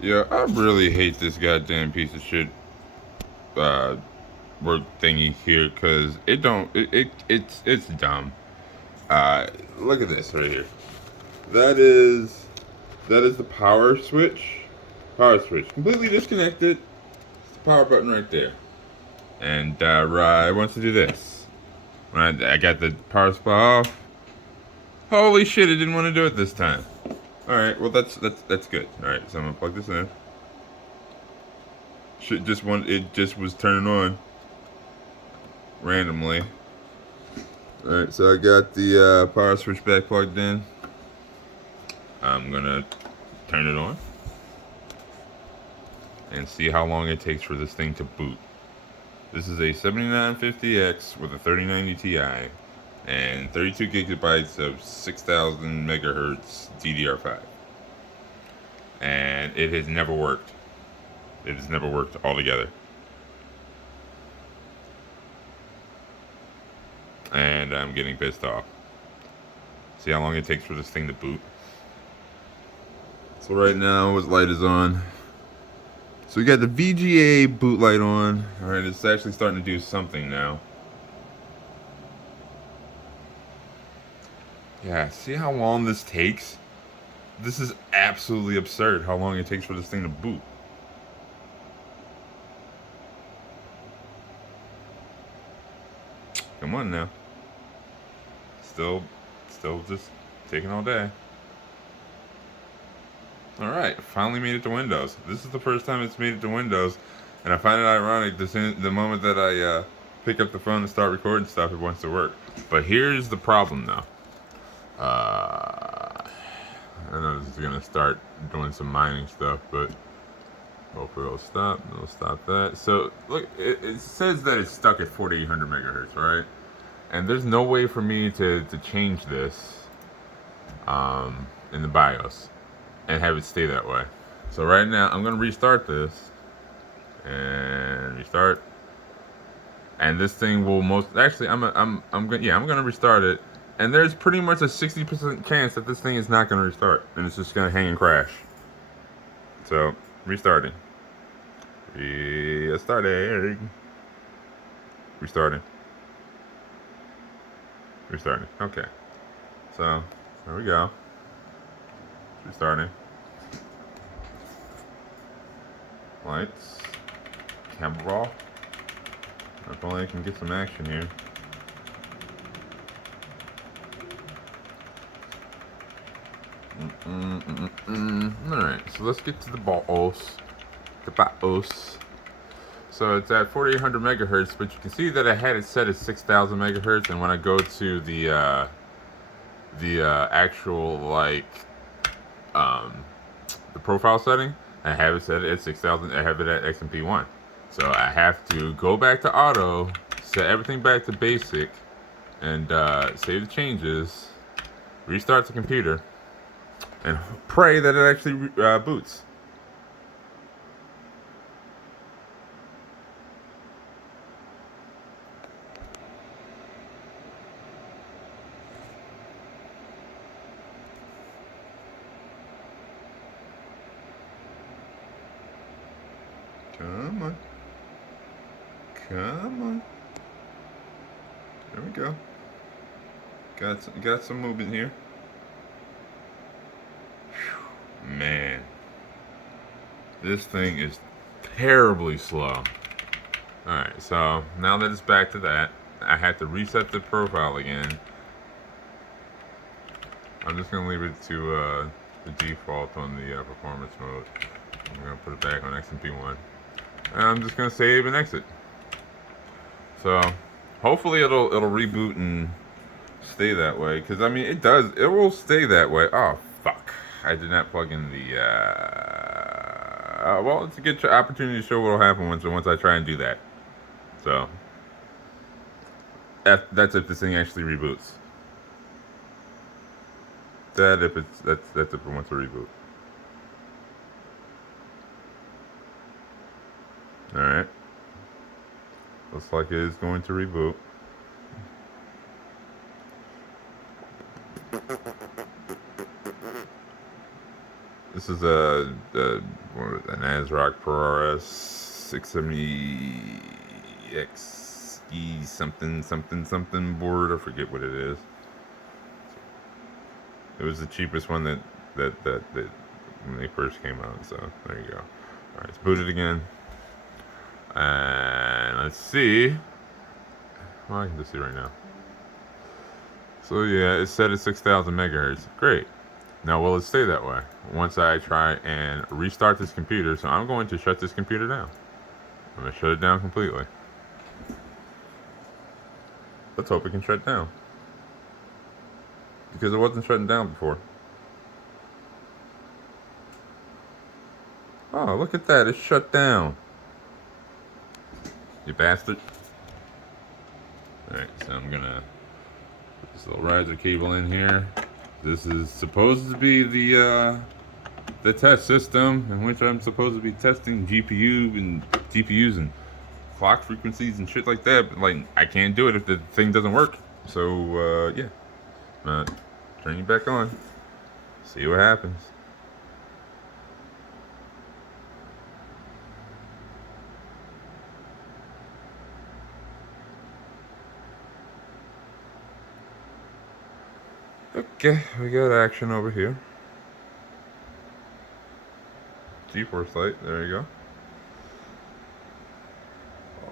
Yeah, I really hate this goddamn piece of shit uh, work thingy here because it's dumb. Look at this right here. That is that is the power switch. Power switch completely disconnected. It's the power button right there. And it wants to do this. When I got the power supply off. Holy shit! It didn't want to do it this time. All right, well that's good. All right, so I'm gonna plug this in. Shit it just was turning on randomly. All right, so I got the power switch back plugged in. I'm gonna turn it on and see how long it takes for this thing to boot. This is a 7950X with a 3090 Ti and 32 gigabytes of 6000 megahertz DDR5. And it has never worked. It has never worked altogether. And I'm getting pissed off. See how long it takes for this thing to boot. So right now, its light is on. So we got the VGA boot light on. All right, it's actually starting to do something now. Yeah, see how long this takes? This is absolutely absurd how long it takes for this thing to boot. Come on now. Still just taking all day. Alright, finally made it to Windows. This is the first time it's made it to Windows, and I find it ironic the moment that I pick up the phone and start recording stuff, it wants to work. But here's the problem though. I know this is gonna start doing some mining stuff, but hopefully it'll stop. It'll stop that. So look, it says that it's stuck at 4800 megahertz, right? And there's no way for me to change this in the BIOS and have it stay that way. So right now I'm gonna restart this and restart, and this thing will most actually I'm gonna restart it, and there's pretty much a 60% chance that this thing is not gonna restart and it's just gonna hang and crash. So restarting, restarting, restarting, restarting. Okay, so there we go. Restarting. Lights. Camera raw. If only I can get some action here. Alright, so let's get to the BIOS. The BIOS. So it's at 4800 megahertz, but you can see that I had it set at 6000 megahertz, and when I go to the actual the profile setting, I have it set at 6000. I have it at XMP1. So I have to go back to auto, set everything back to basic, and save the changes, restart the computer, and pray that it actually boots. Come on. Come on. There we go. Got some movement here. Whew, man. This thing is terribly slow. Alright, so now that it's back to that, I had to reset the profile again. I'm just going to leave it to the default on the performance mode. I'm going to put it back on XMP1. And I'm just going to save and exit. So hopefully it'll reboot and stay that way. Because, I mean, it will stay that way. Oh, fuck. I did not plug in the... well, it's a good opportunity to show what will happen once I try and do that. So that's if this thing actually reboots. That's if it wants to reboot. Alright. Looks like it is going to reboot. This is an asrock ProRS 670XE something board. I forget what it is. It was the cheapest one that when they first came out. So there you go. All right, let's boot it again, and let's see. Well, I can just see right now. So yeah, it's set at 6,000 megahertz. Great. Now, will it stay that way once I try and restart this computer? So I'm going to shut this computer down. I'm going to shut it down completely. Let's hope it can shut down. Because it wasn't shutting down before. Oh, look at that. It's shut down. You bastard. Alright, so I'm going to put this little riser cable in here. This is supposed to be the test system in which I'm supposed to be testing GPUs and clock frequencies and shit like that. But like, I can't do it if the thing doesn't work. So yeah, turn you back on. See what happens. Okay, we got action over here. GeForce light, there you go.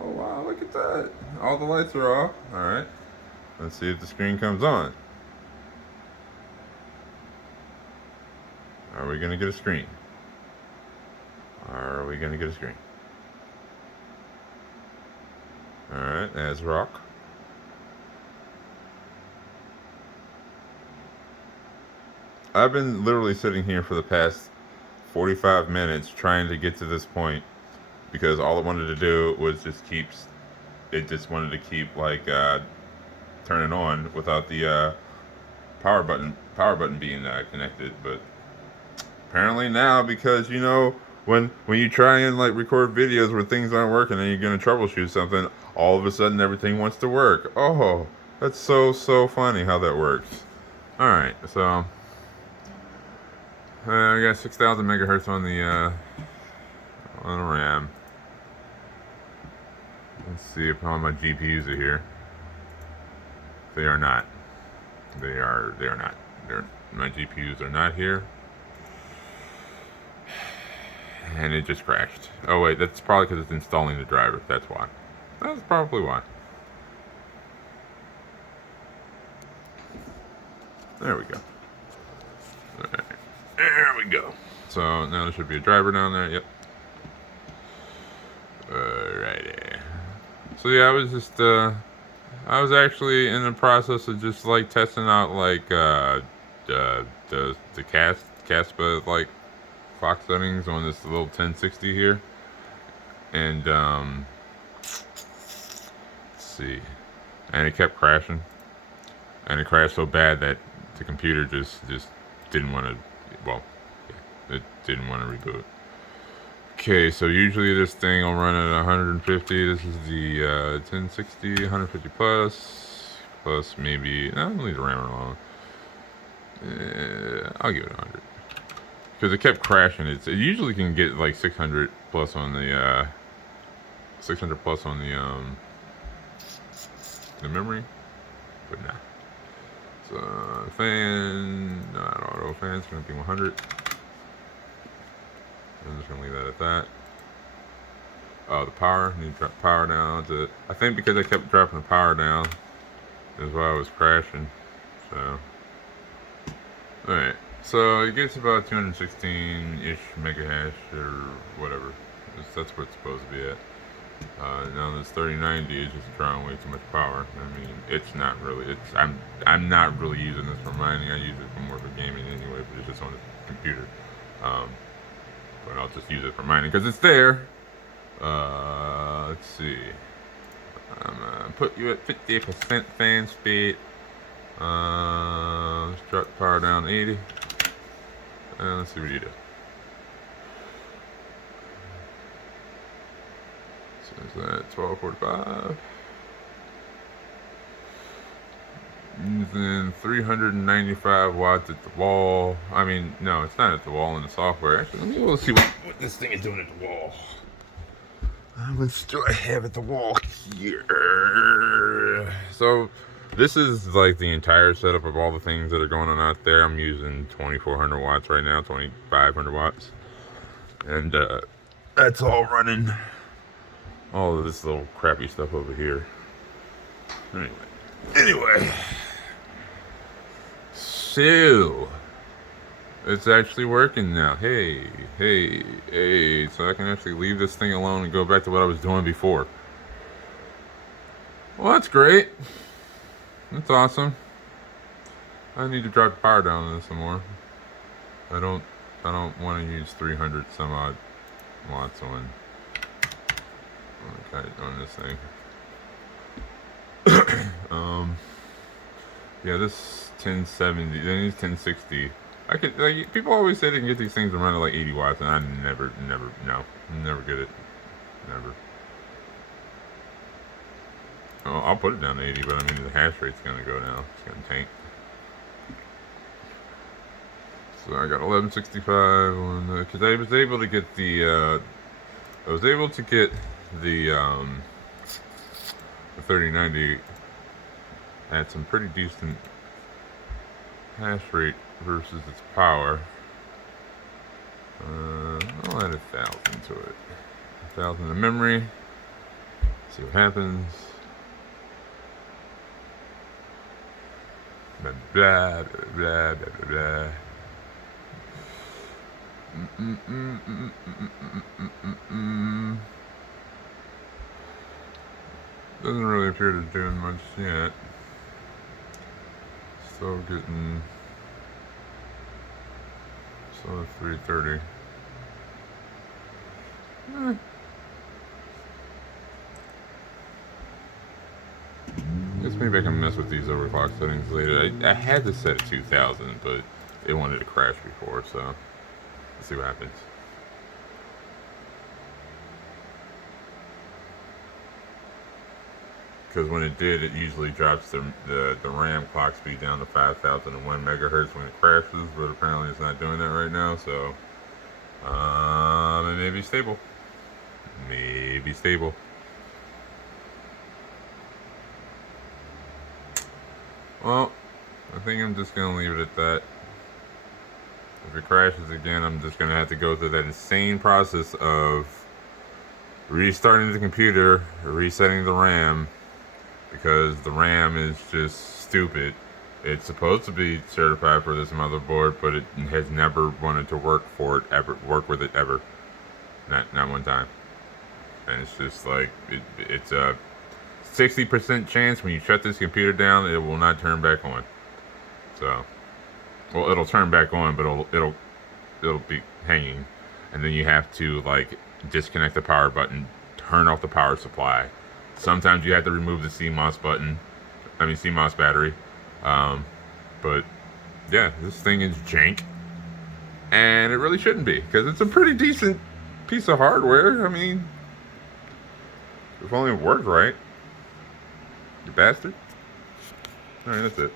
Oh wow, look at that. All the lights are off. Alright. Let's see if the screen comes on. Are we gonna get a screen? Are we gonna get a screen? Alright, asrock. I've been literally sitting here for the past 45 minutes trying to get to this point because all it wanted to do was just wanted to keep like turning on without the power button being connected. But apparently now, because you know when you try and like record videos where things aren't working and you're gonna troubleshoot something, all of a sudden everything wants to work. Oh, that's so funny how that works. All right, so I got 6,000 megahertz on the RAM. Let's see if all my GPUs are here. They are not. They are not. My GPUs are not here. And it just crashed. Oh wait, that's probably because it's installing the driver. That's why. That's probably why. There we go. Alright. There we go. So now there should be a driver down there. Yep. Alrighty. So yeah, I was actually in the process of just like testing out like the Caspa like clock settings on this little 1060 here, and let's see, and it kept crashing, and it crashed so bad that the computer just didn't want to. Well, it didn't want to reboot. Okay, so usually this thing will run at 150. This is the 1060, 150 plus maybe. No, I'll leave the RAM alone. I'll give it 100 because it kept crashing. It usually can get like 600 plus on the 600 plus on the memory, but nah. So fan, not auto fan's gonna be 100. I'm just gonna leave that at that. Oh, the power. I need to drop power down to. I think because I kept dropping the power down is why I was crashing. So, all right. So it gets about 216-ish megahash or whatever. That's what it's supposed to be at. Now this 3090 is just drawing way too much power. I mean, it's not really. I'm not really using this for mining. I use it for more for gaming anyway. But it's just on the computer. But I'll just use it for mining because it's there. Let's see. I'm gonna put you at 50% fan speed. Let's drop the power down to 80. And let's see what you do. So is that 1245? Using 395 watts at the wall. I mean, no, it's not at the wall in the software. Actually, let me see what this thing is doing at the wall. What do I have at the wall here? So, this is like the entire setup of all the things that are going on out there. I'm using 2400 watts right now, 2500 watts. And that's all running all of this little crappy stuff over here. Anyway. So, it's actually working now. Hey. So I can actually leave this thing alone and go back to what I was doing before. Well, that's great. That's awesome. I need to drop the power down on this some more. I don't want to use 300 some odd watts on this thing. Yeah, this 1070, then it's 1060. I could, like, people always say they can get these things to run at like 80 watts, and I never get it. Never. Oh, I'll put it down to 80, but I mean, the hash rate's gonna go down. It's gonna tank. So I got 1165 on the, because I was able to get the, the 3090 at some pretty decent hash rate versus its power. I'll add 1,000 to it. 1,000 of memory. See what happens. Blah blah blah blah blah blah. Doesn't really appear to be doing much yet. Still getting 330. Guess maybe I can mess with these overclock settings later. I had to set it 2000, but it wanted to crash before, so let's see what happens. Because when it did, it usually drops the RAM clock speed down to 5001 megahertz when it crashes, but apparently it's not doing that right now, so it may be stable. Maybe stable. Well, I think I'm just gonna leave it at that. If it crashes again, I'm just gonna have to go through that insane process of restarting the computer, resetting the RAM, because the RAM is just stupid. It's supposed to be certified for this motherboard, but it has never wanted to work with it ever. Not one time. And it's just like, it's a 60% chance when you shut this computer down, it will not turn back on. So, well, it'll turn back on, but it'll be hanging, and then you have to like disconnect the power button, turn off the power supply. Sometimes you have to remove the CMOS battery. But yeah, this thing is jank, and it really shouldn't be, because it's a pretty decent piece of hardware. I mean, if only it worked right. You bastard. Alright, that's it.